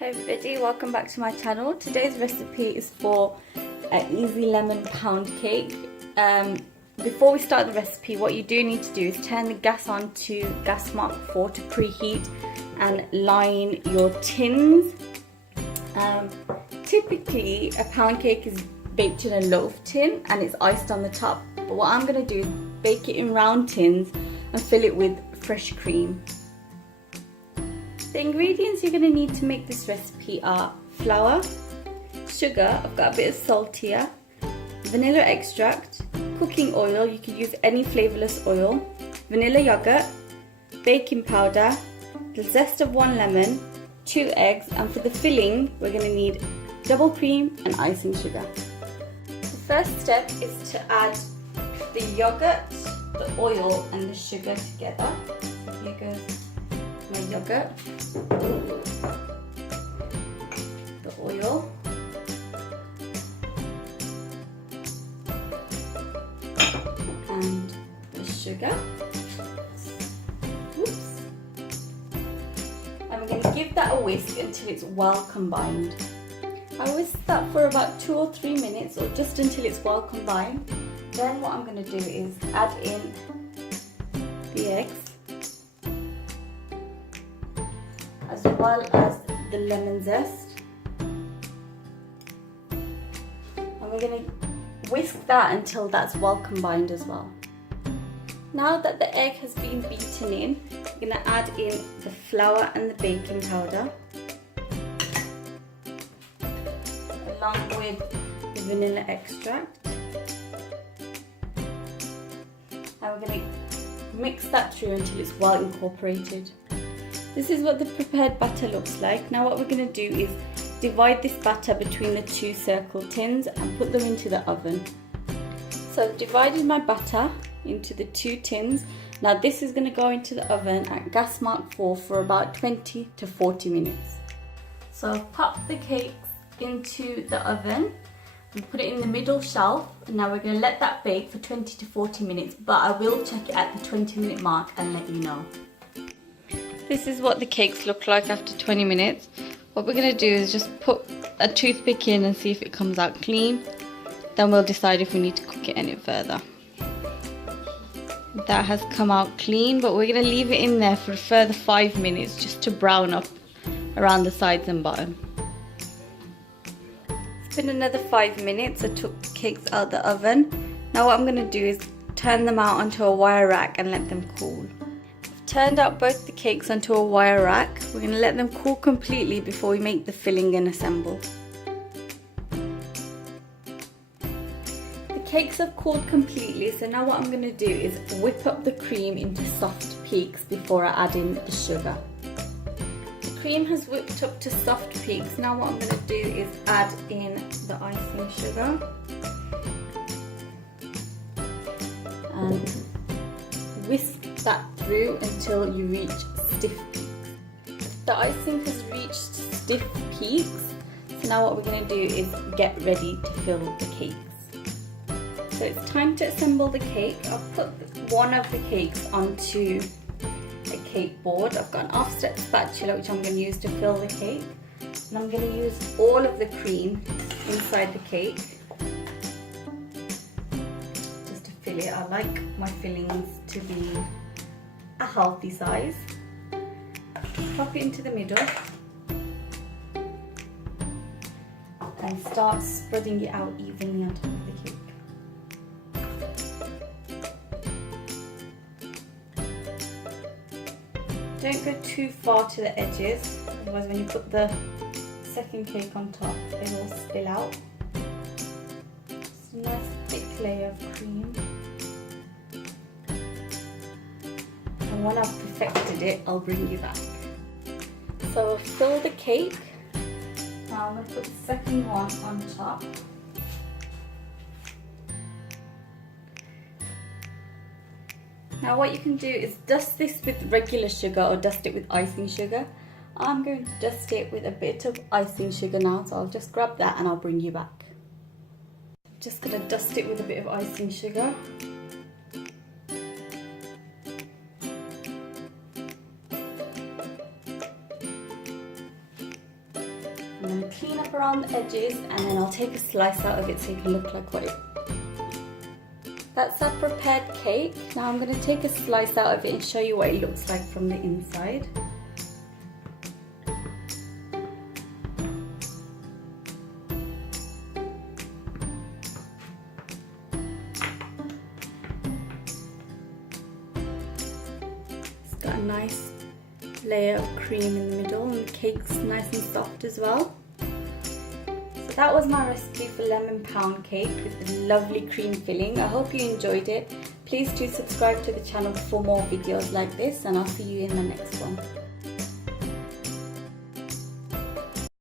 Hey everybody, welcome back to my channel. Today's recipe is for an easy lemon pound cake. Before we start the recipe, what you do need to do is turn the gas on to gas mark 4 to preheat and line your tins. Typically a pound cake is baked in a loaf tin and it's iced on the top, but what I'm going to do is bake it in round tins and fill it with fresh cream. The ingredients you're going to need to make this recipe are flour, sugar, I've got a bit of salt here, vanilla extract, cooking oil, you can use any flavourless oil, vanilla yogurt, baking powder, the zest of 1 lemon, 2 eggs, and for the filling we're going to need double cream and icing sugar. The first step is to add the yogurt, the oil and the sugar together. So here goes my yogurt, the oil, and the sugar. Oops. And we're going to give that a whisk until it's well combined. I whisk that for about 2 or 3 minutes, or just until it's well combined. Then what I'm going to do is add in the eggs, as well as the lemon zest, and we're going to whisk that until that's well combined as well. Now that the egg has been beaten in, we're going to add in the flour and the baking powder, along with the vanilla extract, and we're going to mix that through until it's well incorporated. This is what the prepared batter looks like. Now what we're going to do is divide this batter between the 2 circle tins and put them into the oven. So I've divided my batter into the 2 tins. Now this is going to go into the oven at gas mark 4 for about 20 to 40 minutes. So I've popped the cakes into the oven and put it in the middle shelf, and now we're going to let that bake for 20 to 40 minutes, but I will check it at the 20-minute mark and let you know. This is what the cakes look like after 20 minutes. What we're going to do is just put a toothpick in and see if it comes out clean. Then we'll decide if we need to cook it any further. That has come out clean, but we're going to leave it in there for a further 5 minutes just to brown up around the sides and bottom. It's been another 5 minutes. I took the cakes out of the oven. Now what I'm going to do is turn them out onto a wire rack and let them cool. Turned out both the cakes onto a wire rack. We're going to let them cool completely before we make the filling and assemble. The cakes have cooled completely, so now what I'm going to do is whip up the cream into soft peaks before I add in the sugar. The cream has whipped up to soft peaks. Now what I'm going to do is add in the icing sugar and whisk that through until you reach stiff peaks. The icing has reached stiff peaks, so now what we're going to do is get ready to fill the cakes. So it's time to assemble the cake. I've put one of the cakes onto a cake board. I've got an offset spatula which I'm going to use to fill the cake, and I'm going to use all of the cream inside the cake just to fill it. I like my fillings to be a healthy size. Pop it into the middle and start spreading it out evenly on top of the cake. Don't go too far to the edges, otherwise when you put the second cake on top it will spill out. Just a nice thick layer of cream. And when I've perfected it, I'll bring you back. So I'll fill the cake. Now I'm going to put the second one on top. Now what you can do is dust this with regular sugar or dust it with icing sugar. I'm going to dust it with a bit of icing sugar now, so I'll just grab that and I'll bring you back. Just going to dust it with a bit of icing sugar. I'm going to clean up around the edges and then I'll take a slice out of it so it can look like what it. That's our prepared cake. Now I'm going to take a slice out of it and show you what it looks like from the inside. It's got a nice layer of cream in the middle and the cake's nice and soft as well. So that was my recipe for lemon pound cake with a lovely cream filling. I hope you enjoyed it. Please do subscribe to the channel for more videos like this and I'll see you in the next one.